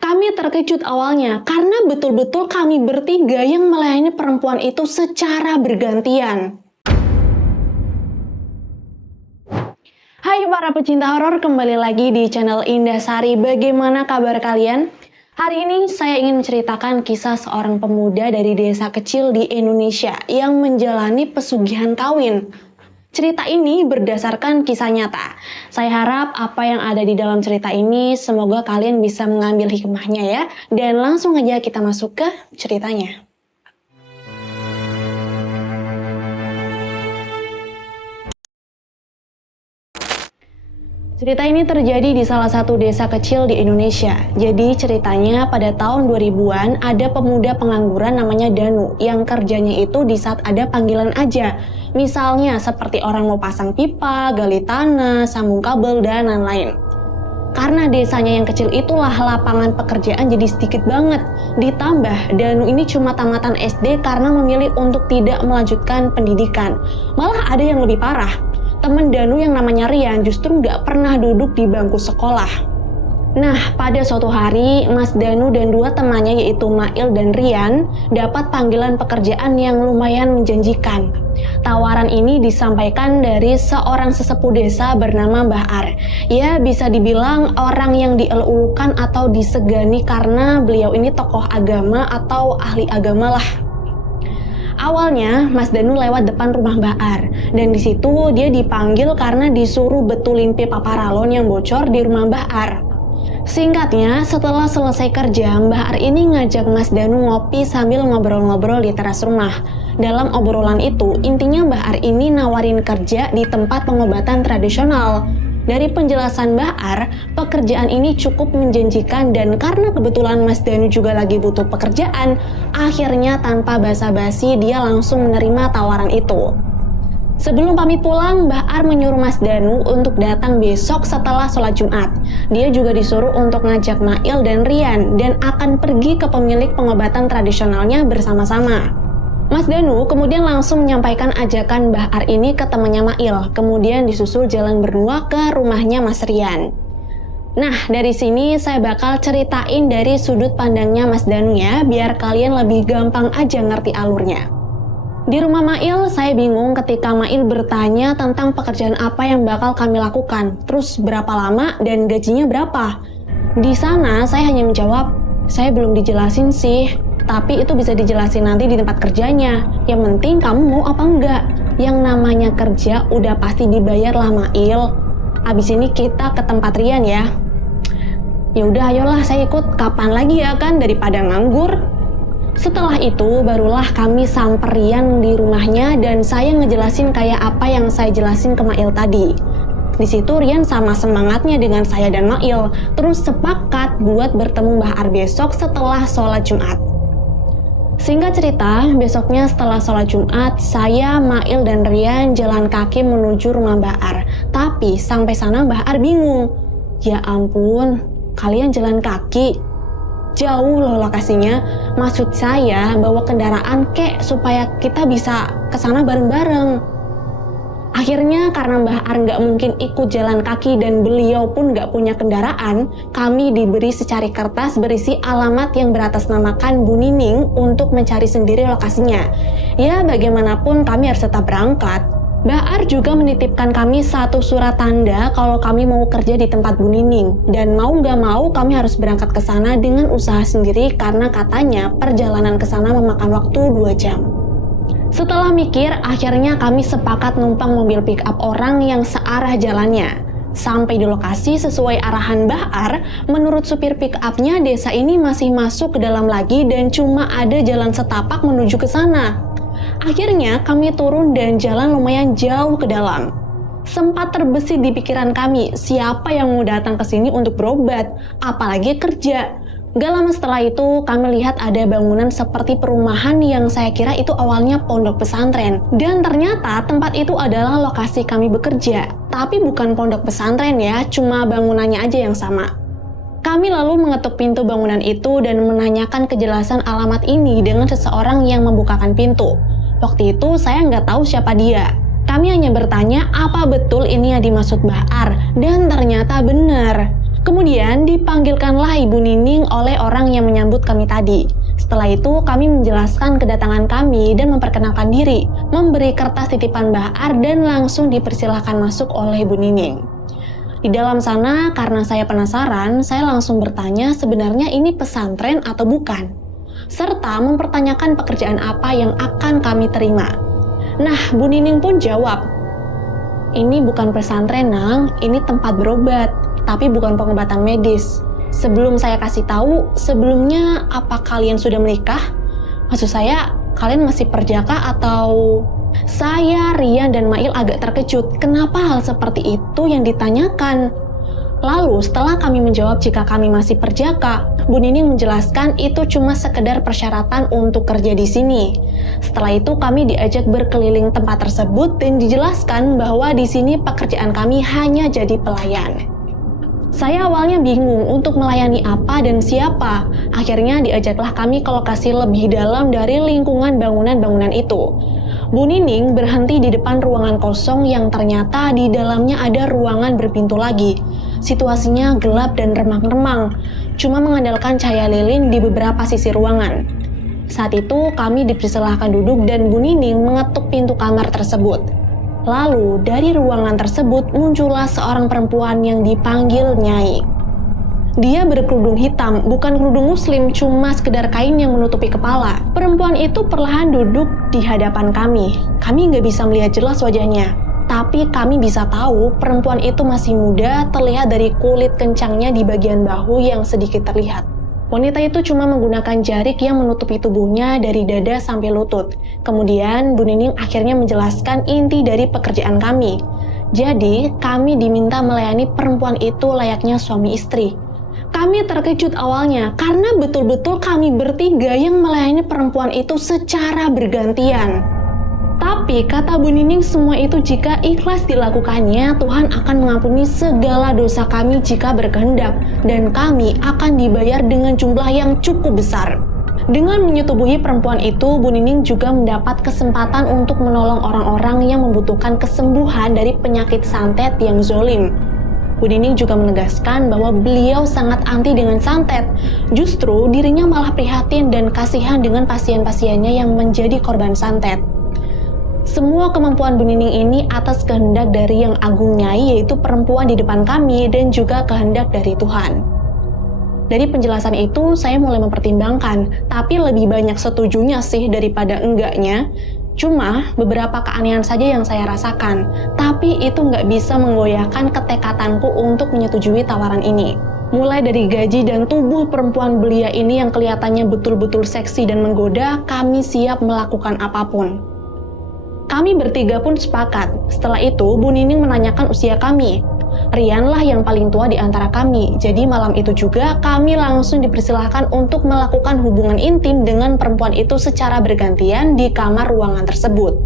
Kami terkejut awalnya karena betul-betul kami bertiga yang melayani perempuan itu secara bergantian. Hai para pecinta horor, kembali lagi di channel Indah Sari. Bagaimana kabar kalian? Hari ini saya ingin menceritakan kisah seorang pemuda dari desa kecil di Indonesia yang menjalani pesugihan kawin. Cerita ini berdasarkan kisah nyata. Saya harap apa yang ada di dalam cerita ini semoga kalian bisa mengambil hikmahnya ya. Dan langsung aja kita masuk ke ceritanya. Cerita ini terjadi di salah satu desa kecil di Indonesia. Jadi ceritanya pada tahun 2000-an ada pemuda pengangguran namanya Danu yang kerjanya itu di saat ada panggilan aja. Misalnya seperti orang mau pasang pipa, gali tanah, sambung kabel, dan lain-lain. Karena desanya yang kecil itulah lapangan pekerjaan jadi sedikit banget. Ditambah Danu ini cuma tamatan SD karena memilih untuk tidak melanjutkan pendidikan. Malah ada yang lebih parah. Temen Danu yang namanya Rian justru nggak pernah duduk di bangku sekolah. Nah, pada suatu hari, Mas Danu dan dua temannya yaitu Mail dan Rian dapat panggilan pekerjaan yang lumayan menjanjikan. Tawaran ini disampaikan dari seorang sesepuh desa bernama Mbah Ar. Ya, bisa dibilang orang yang dielulukan atau disegani karena beliau ini tokoh agama atau ahli agama lah. Awalnya, Mas Danu lewat depan rumah Mbah Ar, dan di situ dia dipanggil karena disuruh betulin pipa paralon yang bocor di rumah Mbah Ar. Singkatnya, setelah selesai kerja, Mbah Ar ini ngajak Mas Danu ngopi sambil ngobrol-ngobrol di teras rumah. Dalam obrolan itu, intinya Mbah Ar ini nawarin kerja di tempat pengobatan tradisional. Dari penjelasan Mbah Ar, pekerjaan ini cukup menjanjikan dan karena kebetulan Mas Danu juga lagi butuh pekerjaan, akhirnya tanpa basa-basi dia langsung menerima tawaran itu. Sebelum pamit pulang, Mbah Ar menyuruh Mas Danu untuk datang besok setelah sholat Jumat. Dia juga disuruh untuk ngajak Mail dan Rian dan akan pergi ke pemilik pengobatan tradisionalnya bersama-sama. Mas Danu kemudian langsung menyampaikan ajakan Mbah Ar ini ke temannya Mail, kemudian disusul jalan berdua ke rumahnya Mas Rian. Nah, dari sini saya bakal ceritain dari sudut pandangnya Mas Danu ya, biar kalian lebih gampang aja ngerti alurnya. Di rumah Mail, saya bingung ketika Mail bertanya tentang pekerjaan apa yang bakal kami lakukan, terus berapa lama dan gajinya berapa. Di sana saya hanya menjawab, saya belum dijelasin sih. Tapi itu bisa dijelasin nanti di tempat kerjanya. Yang penting kamu mau apa enggak. Yang namanya kerja udah pasti dibayar lah Mail. Abis ini kita ke tempat Rian ya. Ya udah ayolah saya ikut. Kapan lagi ya kan daripada nganggur. Setelah itu barulah kami samper Rian di rumahnya dan saya ngejelasin kayak apa yang saya jelasin ke Mail tadi. Di situ Rian sama semangatnya dengan saya dan Mail. Terus sepakat buat bertemu Mbah Ar besok setelah sholat Jumat. Singkat cerita, besoknya setelah sholat Jumat, saya, Mail, dan Rian jalan kaki menuju rumah Mbah Ar. Tapi sampai sana Mbah Ar bingung. Ya ampun, kalian jalan kaki? Jauh loh lokasinya. Maksud saya bawa kendaraan kek supaya kita bisa kesana bareng-bareng. Akhirnya karena Mbah Ar nggak mungkin ikut jalan kaki dan beliau pun nggak punya kendaraan, kami diberi secari kertas berisi alamat yang beratasnamakan Bu Nining untuk mencari sendiri lokasinya. Ya bagaimanapun kami harus tetap berangkat. Mbah Ar juga menitipkan kami satu surat tanda kalau kami mau kerja di tempat Bu Nining. Dan mau nggak mau kami harus berangkat ke sana dengan usaha sendiri karena katanya perjalanan ke sana memakan waktu 2 jam. Setelah mikir, akhirnya kami sepakat numpang mobil pick up orang yang searah jalannya. Sampai di lokasi sesuai arahan Mbah Ar, menurut supir pick up-nya desa ini masih masuk ke dalam lagi dan cuma ada jalan setapak menuju ke sana. Akhirnya kami turun dan jalan lumayan jauh ke dalam. Sempat terbesit di pikiran kami, siapa yang mau datang ke sini untuk berobat, apalagi kerja. Gak lama setelah itu, kami lihat ada bangunan seperti perumahan yang saya kira itu awalnya pondok pesantren. Dan ternyata tempat itu adalah lokasi kami bekerja. Tapi bukan pondok pesantren ya, cuma bangunannya aja yang sama. Kami lalu mengetuk pintu bangunan itu dan menanyakan kejelasan alamat ini dengan seseorang yang membukakan pintu. Waktu itu saya nggak tahu siapa dia. Kami hanya bertanya apa betul ini yang dimaksud Mbah Ar, dan ternyata benar. Kemudian dipanggilkanlah Ibu Nining oleh orang yang menyambut kami tadi. Setelah itu kami menjelaskan kedatangan kami dan memperkenalkan diri, memberi kertas titipan Mbah Ar dan langsung dipersilahkan masuk oleh Ibu Nining. Di dalam sana karena saya penasaran, saya langsung bertanya sebenarnya ini pesantren atau bukan, serta mempertanyakan pekerjaan apa yang akan kami terima. Nah, Bu Nining pun jawab, "Ini bukan pesantren, Nang, ini tempat berobat, tapi bukan pengobatan medis. Sebelum saya kasih tahu, sebelumnya apa kalian sudah menikah? Maksud saya, kalian masih perjaka atau..." Saya, Rian, dan Mail agak terkejut. Kenapa hal seperti itu yang ditanyakan? Lalu setelah kami menjawab jika kami masih perjaka, Bu Nining menjelaskan itu cuma sekedar persyaratan untuk kerja di sini. Setelah itu kami diajak berkeliling tempat tersebut dan dijelaskan bahwa di sini pekerjaan kami hanya jadi pelayan. Saya awalnya bingung untuk melayani apa dan siapa. Akhirnya diajaklah kami ke lokasi lebih dalam dari lingkungan bangunan-bangunan itu. Bu Nining berhenti di depan ruangan kosong yang ternyata di dalamnya ada ruangan berpintu lagi. Situasinya gelap dan remang-remang, cuma mengandalkan cahaya lilin di beberapa sisi ruangan. Saat itu kami dipersilahkan duduk dan Bu Nining mengetuk pintu kamar tersebut. Lalu dari ruangan tersebut muncullah seorang perempuan yang dipanggil Nyai. Dia berkerudung hitam, bukan kerudung muslim, cuma sekedar kain yang menutupi kepala. Perempuan itu perlahan duduk di hadapan kami. Kami nggak bisa melihat jelas wajahnya, tapi kami bisa tahu perempuan itu masih muda, terlihat dari kulit kencangnya di bagian bahu yang sedikit terlihat. Wanita itu cuma menggunakan jarik yang menutupi tubuhnya dari dada sampai lutut. Kemudian Bu Nining akhirnya menjelaskan inti dari pekerjaan kami. Jadi, kami diminta melayani perempuan itu layaknya suami istri. Kami terkejut awalnya karena betul-betul kami bertiga yang melayani perempuan itu secara bergantian. Tapi kata Bu Nining semua itu jika ikhlas dilakukannya, Tuhan akan mengampuni segala dosa kami jika berkehendak, dan kami akan dibayar dengan jumlah yang cukup besar. Dengan menyetubuhi perempuan itu, Bu Nining juga mendapat kesempatan untuk menolong orang-orang yang membutuhkan kesembuhan dari penyakit santet yang zolim. Bu Nining juga menegaskan bahwa beliau sangat anti dengan santet. Justru dirinya malah prihatin dan kasihan dengan pasien-pasiennya yang menjadi korban santet. Semua kemampuan Bu Nining ini atas kehendak dari Yang Agung Nyai, yaitu perempuan di depan kami, dan juga kehendak dari Tuhan. Dari penjelasan itu, saya mulai mempertimbangkan, tapi lebih banyak setujunya sih daripada enggaknya. Cuma beberapa keanehan saja yang saya rasakan, tapi itu nggak bisa menggoyahkan ketekatanku untuk menyetujui tawaran ini. Mulai dari gaji dan tubuh perempuan belia ini yang kelihatannya betul-betul seksi dan menggoda, kami siap melakukan apapun. Kami bertiga pun sepakat. Setelah itu, Bu Nining menanyakan usia kami. Rian lah yang paling tua di antara kami, jadi malam itu juga kami langsung dipersilahkan untuk melakukan hubungan intim dengan perempuan itu secara bergantian di kamar ruangan tersebut.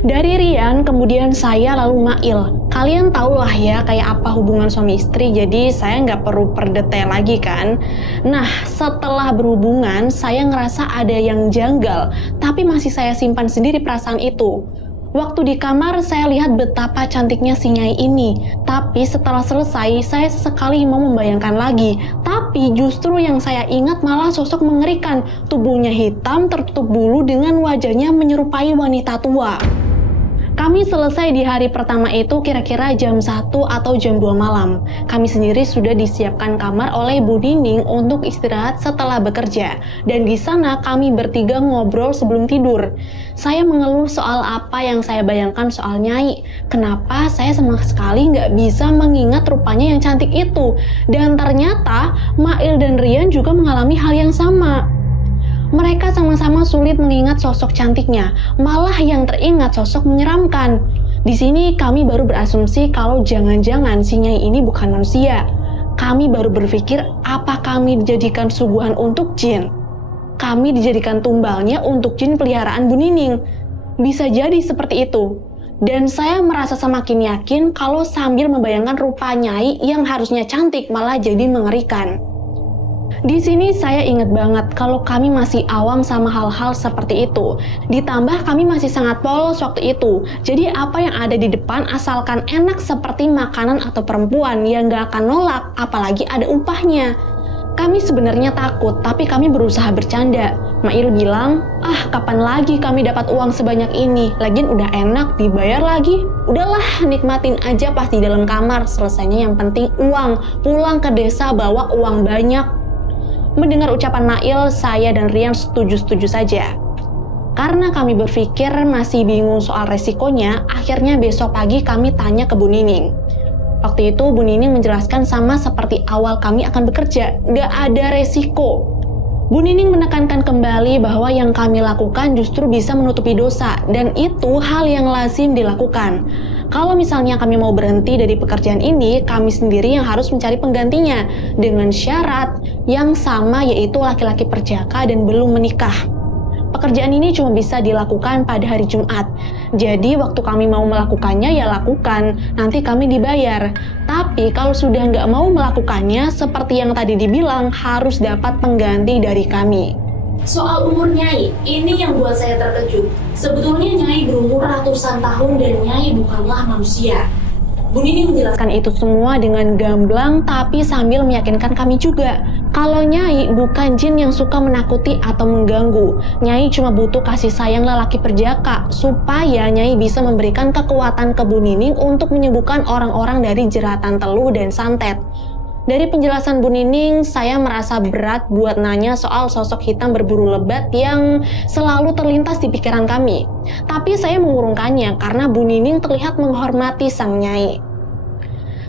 Dari Rian, kemudian saya, lalu Mail. Kalian tahulah ya kayak apa hubungan suami istri, jadi saya nggak perlu perdetail lagi kan. Nah, setelah berhubungan, saya ngerasa ada yang janggal, tapi masih saya simpan sendiri perasaan itu. Waktu di kamar, saya lihat betapa cantiknya si Nyai ini. Tapi setelah selesai, saya sesekali mau membayangkan lagi. Tapi justru yang saya ingat malah sosok mengerikan. Tubuhnya hitam, tertutup bulu dengan wajahnya menyerupai wanita tua. Kami selesai di hari pertama itu kira-kira jam 1 atau jam 2 malam. Kami sendiri sudah disiapkan kamar oleh Bu Nining untuk istirahat setelah bekerja. Dan di sana kami bertiga ngobrol sebelum tidur. Saya mengeluh soal apa yang saya bayangkan soal Nyai. Kenapa saya sama sekali nggak bisa mengingat rupanya yang cantik itu. Dan ternyata Mail dan Rian juga mengalami hal yang sama. Mereka sama-sama sulit mengingat sosok cantiknya, malah yang teringat sosok menyeramkan. Di sini kami baru berasumsi kalau jangan-jangan si Nyai ini bukan manusia. Kami baru berpikir apa kami dijadikan suguhan untuk jin. Kami dijadikan tumbalnya untuk jin peliharaan Bu Nining. Bisa jadi seperti itu. Dan saya merasa semakin yakin kalau sambil membayangkan rupa Nyai yang harusnya cantik malah jadi mengerikan. Di sini saya ingat banget kalau kami masih awam sama hal-hal seperti itu. Ditambah kami masih sangat polos waktu itu. Jadi apa yang ada di depan asalkan enak seperti makanan atau perempuan yang gak akan nolak, apalagi ada upahnya. Kami sebenarnya takut, tapi kami berusaha bercanda. Mail bilang, kapan lagi kami dapat uang sebanyak ini? Lagian udah enak, dibayar lagi. Udahlah, nikmatin aja pas di dalam kamar. Selesainya yang penting uang. Pulang ke desa bawa uang banyak. Mendengar ucapan Mail, saya dan Rian setuju-setuju saja. Karena kami berpikir masih bingung soal resikonya, akhirnya besok pagi kami tanya ke Bu Nining. Waktu itu Bu Nining menjelaskan sama seperti awal kami akan bekerja, gak ada resiko. Bu Nining menekankan kembali bahwa yang kami lakukan justru bisa menutupi dosa, dan itu hal yang lazim dilakukan. Kalau misalnya kami mau berhenti dari pekerjaan ini, kami sendiri yang harus mencari penggantinya, dengan syarat yang sama yaitu laki-laki perjaka dan belum menikah. Pekerjaan ini cuma bisa dilakukan pada hari Jumat. Jadi waktu kami mau melakukannya ya lakukan, nanti kami dibayar. Tapi kalau sudah nggak mau melakukannya, seperti yang tadi dibilang, harus dapat pengganti dari kami. Soal umur Nyai, ini yang buat saya terkejut. Sebetulnya Nyai berumur ratusan tahun dan Nyai bukanlah manusia. Bu Nining menjelaskan itu semua dengan gamblang tapi sambil meyakinkan kami juga. Kalau Nyai bukan jin yang suka menakuti atau mengganggu. Nyai cuma butuh kasih sayang lelaki perjaka supaya Nyai bisa memberikan kekuatan ke Bu Nining untuk menyembuhkan orang-orang dari jeratan teluh dan santet. Dari penjelasan Bu Nining, saya merasa berat buat nanya soal sosok hitam berburu lebat yang selalu terlintas di pikiran kami. Tapi saya mengurungkannya karena Bu Nining terlihat menghormati sang Nyai.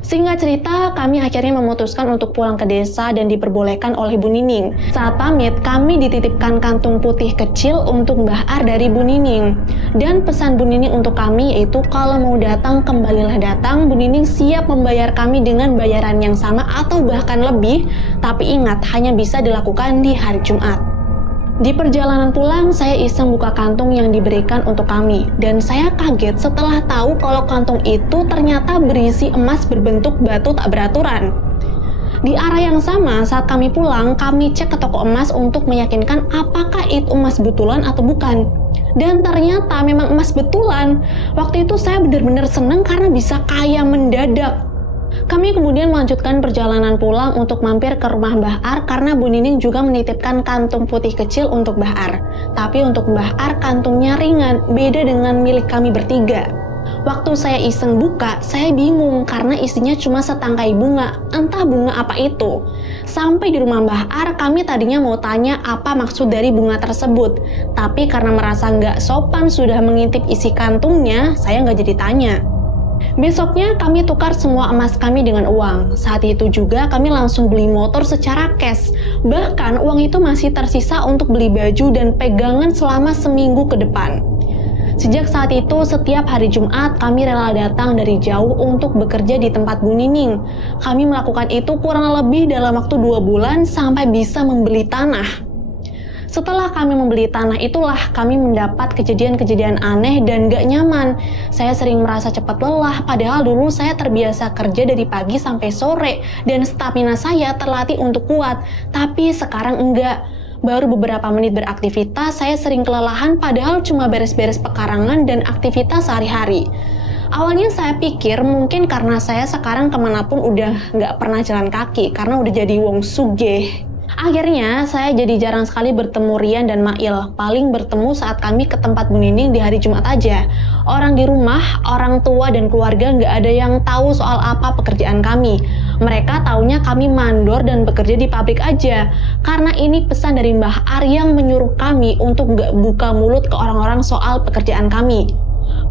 Singkat cerita, kami akhirnya memutuskan untuk pulang ke desa dan diperbolehkan oleh Bu Nining. Saat pamit, kami dititipkan kantung putih kecil untuk Mbah Ar dari Bu Nining. Dan pesan Bu Nining untuk kami yaitu kalau mau datang, kembalilah datang. Bu Nining siap membayar kami dengan bayaran yang sama atau bahkan lebih. Tapi ingat, hanya bisa dilakukan di hari Jumat. Di perjalanan pulang, saya iseng buka kantung yang diberikan untuk kami. Dan saya kaget setelah tahu kalau kantung itu ternyata berisi emas berbentuk batu tak beraturan. Di arah yang sama, saat kami pulang, kami cek ke toko emas untuk meyakinkan apakah itu emas betulan atau bukan. Dan ternyata memang emas betulan. Waktu itu saya benar-benar senang karena bisa kaya mendadak. Kami kemudian melanjutkan perjalanan pulang untuk mampir ke rumah Mbah Ar karena Bu Nining juga menitipkan kantung putih kecil untuk Mbah Ar. Tapi untuk Mbah Ar kantungnya ringan, beda dengan milik kami bertiga. Waktu saya iseng buka, saya bingung karena isinya cuma setangkai bunga, entah bunga apa itu. Sampai di rumah Mbah Ar, kami tadinya mau tanya apa maksud dari bunga tersebut. Tapi karena merasa nggak sopan sudah mengintip isi kantungnya, saya nggak jadi tanya. Besoknya kami tukar semua emas kami dengan uang. Saat itu juga kami langsung beli motor secara cash. Bahkan uang itu masih tersisa untuk beli baju dan pegangan selama seminggu ke depan. Sejak saat itu, setiap hari Jumat kami rela datang dari jauh untuk bekerja di tempat Bu Nining. Kami melakukan itu kurang lebih dalam waktu 2 bulan sampai bisa membeli tanah. Setelah kami membeli tanah itulah kami mendapat kejadian-kejadian aneh dan gak nyaman. Saya sering merasa cepat lelah, padahal dulu saya terbiasa kerja dari pagi sampai sore dan stamina saya terlatih untuk kuat. Tapi sekarang enggak. Baru beberapa menit beraktivitas, saya sering kelelahan padahal cuma beres-beres pekarangan dan aktivitas sehari-hari. Awalnya saya pikir mungkin karena saya sekarang kemanapun udah gak pernah jalan kaki karena udah jadi wong sugih. Akhirnya, saya jadi jarang sekali bertemu Rian dan Mail. Paling bertemu saat kami ke tempat Bu Nining di hari Jumat aja. Orang di rumah, orang tua dan keluarga nggak ada yang tahu soal apa pekerjaan kami. Mereka taunya kami mandor dan bekerja di pabrik aja. Karena ini pesan dari Mbah Ar yang menyuruh kami untuk nggak buka mulut ke orang-orang soal pekerjaan kami.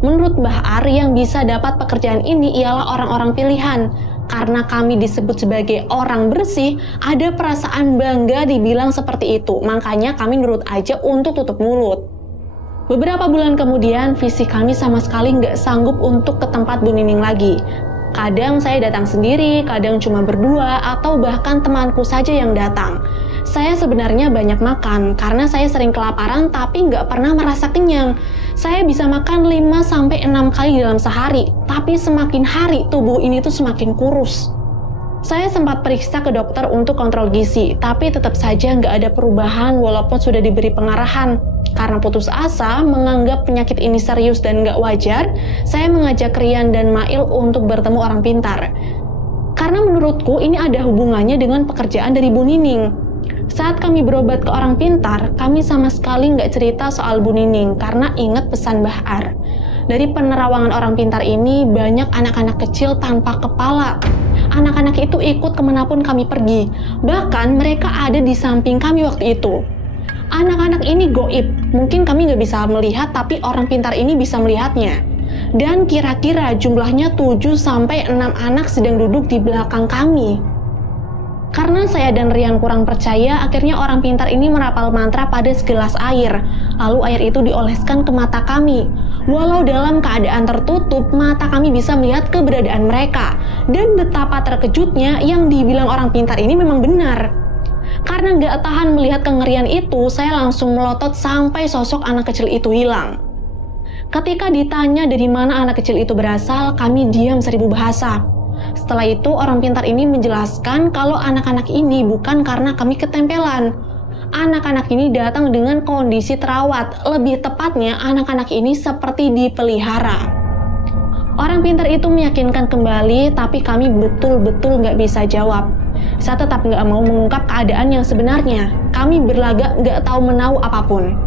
Menurut Mbah Ar, yang bisa dapat pekerjaan ini ialah orang-orang pilihan. Karena kami disebut sebagai orang bersih, ada perasaan bangga dibilang seperti itu. Makanya kami nurut aja untuk tutup mulut. Beberapa bulan kemudian, fisik kami sama sekali nggak sanggup untuk ke tempat Bu Nining lagi. Kadang saya datang sendiri, kadang cuma berdua, atau bahkan temanku saja yang datang. Saya sebenarnya banyak makan, karena saya sering kelaparan tapi nggak pernah merasa kenyang. Saya bisa makan 5-6 kali dalam sehari, tapi semakin hari tubuh ini tuh semakin kurus. Saya sempat periksa ke dokter untuk kontrol gizi, tapi tetap saja nggak ada perubahan walaupun sudah diberi pengarahan. Karena putus asa, menganggap penyakit ini serius dan nggak wajar, saya mengajak Rian dan Mail untuk bertemu orang pintar. Karena menurutku ini ada hubungannya dengan pekerjaan dari Bu Nining. Saat kami berobat ke orang pintar, kami sama sekali nggak cerita soal Bu Nining karena ingat pesan Mbah Ar. Dari penerawangan orang pintar ini, banyak anak-anak kecil tanpa kepala. Anak-anak itu ikut kemanapun kami pergi, bahkan mereka ada di samping kami waktu itu. Anak-anak ini goib, mungkin kami nggak bisa melihat, tapi orang pintar ini bisa melihatnya. Dan kira-kira jumlahnya 7-6 anak sedang duduk di belakang kami. Karena saya dan Rian kurang percaya, akhirnya orang pintar ini merapal mantra pada segelas air. Lalu air itu dioleskan ke mata kami. Walau dalam keadaan tertutup, mata kami bisa melihat keberadaan mereka. Dan betapa terkejutnya yang dibilang orang pintar ini memang benar. Karena nggak tahan melihat kengerian itu, saya langsung melotot sampai sosok anak kecil itu hilang. Ketika ditanya dari mana anak kecil itu berasal, kami diam 1000 bahasa. Setelah itu, orang pintar ini menjelaskan kalau anak-anak ini bukan karena kami ketempelan. Anak-anak ini datang dengan kondisi terawat, lebih tepatnya anak-anak ini seperti dipelihara. Orang pintar itu meyakinkan kembali, tapi kami betul-betul nggak bisa jawab. Saya tetap nggak mau mengungkap keadaan yang sebenarnya. Kami berlagak nggak tahu menahu apapun.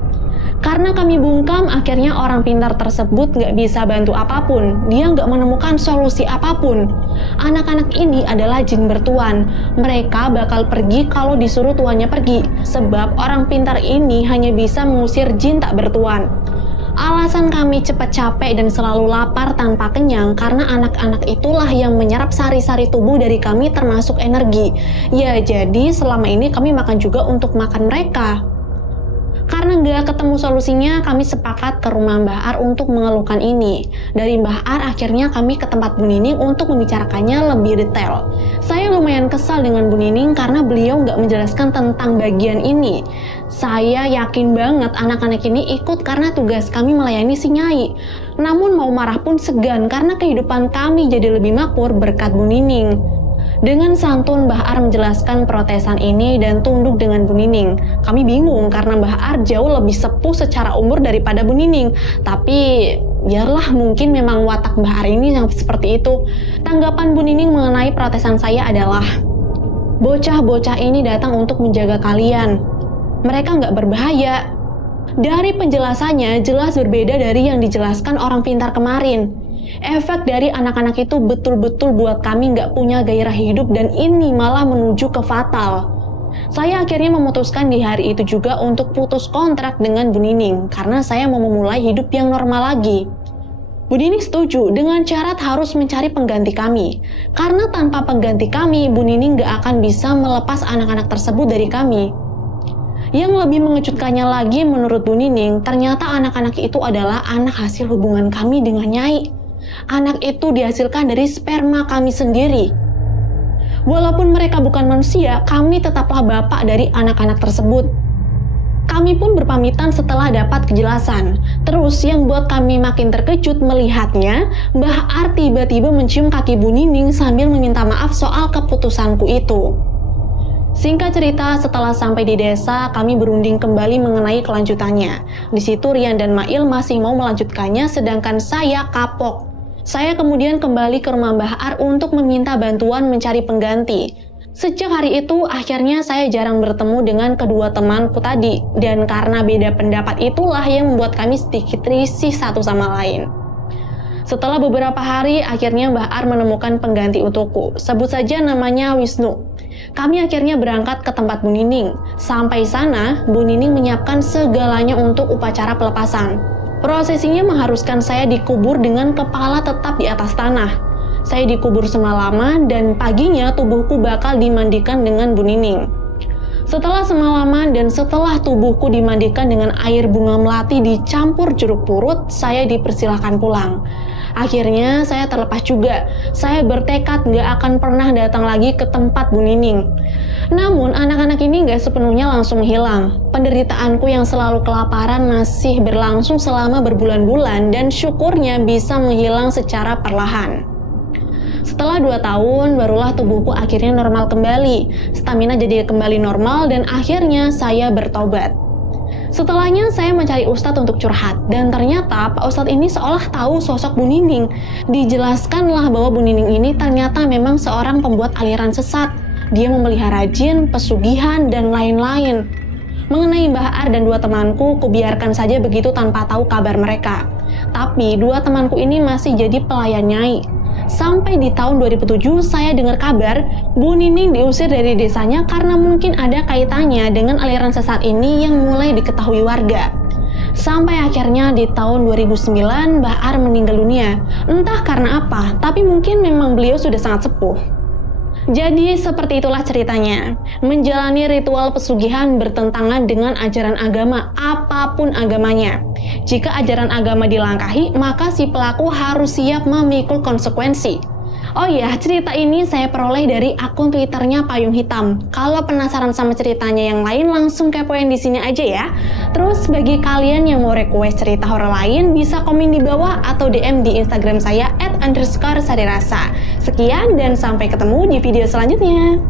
Karena kami bungkam, akhirnya orang pintar tersebut nggak bisa bantu apapun. Dia nggak menemukan solusi apapun. Anak-anak ini adalah jin bertuan. Mereka bakal pergi kalau disuruh tuannya pergi. Sebab orang pintar ini hanya bisa mengusir jin tak bertuan. Alasan kami cepat capek dan selalu lapar tanpa kenyang karena anak-anak itulah yang menyerap sari-sari tubuh dari kami termasuk energi. Ya, jadi selama ini kami makan juga untuk makan mereka. Karena nggak ketemu solusinya, kami sepakat ke rumah Mbah Ar untuk mengeluhkan ini. Dari Mbah Ar, akhirnya kami ke tempat Bu Nining untuk membicarakannya lebih detail. Saya lumayan kesal dengan Bu Nining karena beliau nggak menjelaskan tentang bagian ini. Saya yakin banget anak-anak ini ikut karena tugas kami melayani si Nyai. Namun mau marah pun segan karena kehidupan kami jadi lebih makmur berkat Bu Nining. Dengan santun, Mbah Ar menjelaskan protesan ini dan tunduk dengan Bu Nining. Kami bingung karena Mbah Ar jauh lebih sepuh secara umur daripada Bu Nining. Tapi, biarlah mungkin memang watak Mbah Ar ini yang seperti itu. Tanggapan Bu Nining mengenai protesan saya adalah, bocah-bocah ini datang untuk menjaga kalian. Mereka nggak berbahaya. Dari penjelasannya, jelas berbeda dari yang dijelaskan orang pintar kemarin. Efek dari anak-anak itu betul-betul buat kami nggak punya gairah hidup dan ini malah menuju ke fatal. Saya akhirnya memutuskan di hari itu juga untuk putus kontrak dengan Bu Nining karena saya mau memulai hidup yang normal lagi. Bu Nining setuju dengan syarat harus mencari pengganti kami. Karena tanpa pengganti kami, Bu Nining nggak akan bisa melepas anak-anak tersebut dari kami. Yang lebih mengejutkannya lagi menurut Bu Nining, ternyata anak-anak itu adalah anak hasil hubungan kami dengan Nyai. Anak itu dihasilkan dari sperma kami sendiri. Walaupun mereka bukan manusia, kami tetaplah bapak dari anak-anak tersebut. Kami pun berpamitan setelah dapat kejelasan. Terus yang buat kami makin terkejut melihatnya, Mbah Ar tiba-tiba mencium kaki Bu Nining sambil meminta maaf soal keputusanku itu. Singkat cerita, setelah sampai di desa, kami berunding kembali mengenai kelanjutannya. Di situ Rian dan Mail masih mau melanjutkannya, sedangkan saya kapok. Saya kemudian kembali ke rumah Mbah Ar untuk meminta bantuan mencari pengganti. Sejak hari itu, akhirnya saya jarang bertemu dengan kedua temanku tadi. Dan karena beda pendapat itulah yang membuat kami sedikit risih satu sama lain. Setelah beberapa hari, akhirnya Mbah Ar menemukan pengganti untukku. Sebut saja namanya Wisnu. Kami akhirnya berangkat ke tempat Bu Nining. Sampai sana, Bu Nining menyiapkan segalanya untuk upacara pelepasan. Prosesinya mengharuskan saya dikubur dengan kepala tetap di atas tanah. Saya dikubur semalaman dan paginya tubuhku bakal dimandikan dengan Bu Nining. Setelah semalaman dan setelah tubuhku dimandikan dengan air bunga melati dicampur jeruk purut, saya dipersilahkan pulang. Akhirnya saya terlepas juga. Saya bertekad nggak akan pernah datang lagi ke tempat Bu Nining. Namun anak-anak ini nggak sepenuhnya langsung hilang. Penderitaanku yang selalu kelaparan masih berlangsung selama berbulan-bulan dan syukurnya bisa menghilang secara perlahan. Setelah 2 tahun, barulah tubuhku akhirnya normal kembali. Stamina jadi kembali normal dan akhirnya saya bertobat. Setelahnya saya mencari ustadz untuk curhat, dan ternyata Pak Ustadz ini seolah tahu sosok Bu Nining. Dijelaskanlah bahwa Bu Nining ini ternyata memang seorang pembuat aliran sesat. Dia memelihara jin, pesugihan, dan lain-lain. Mengenai Mbah Ar dan 2 temanku, kubiarkan saja begitu tanpa tahu kabar mereka. Tapi 2 temanku ini masih jadi pelayan Nyai. Sampai di tahun 2007 saya dengar kabar Bu Nining diusir dari desanya karena mungkin ada kaitannya dengan aliran sesat ini yang mulai diketahui warga. Sampai akhirnya di tahun 2009 Mbah Ar meninggal dunia. Entah karena apa, tapi mungkin memang beliau sudah sangat sepuh. Jadi seperti itulah ceritanya. Menjalani ritual pesugihan bertentangan dengan ajaran agama, apapun agamanya. Jika ajaran agama dilangkahi, maka si pelaku harus siap memikul konsekuensi. Oh iya, cerita ini saya peroleh dari akun Twitternya Payung Hitam. Kalau penasaran sama ceritanya yang lain, langsung kepoin di sini aja ya. Terus bagi kalian yang mau request cerita horor lain, bisa komen di bawah atau DM di Instagram saya @_sarirasa. Sekian dan sampai ketemu di video selanjutnya.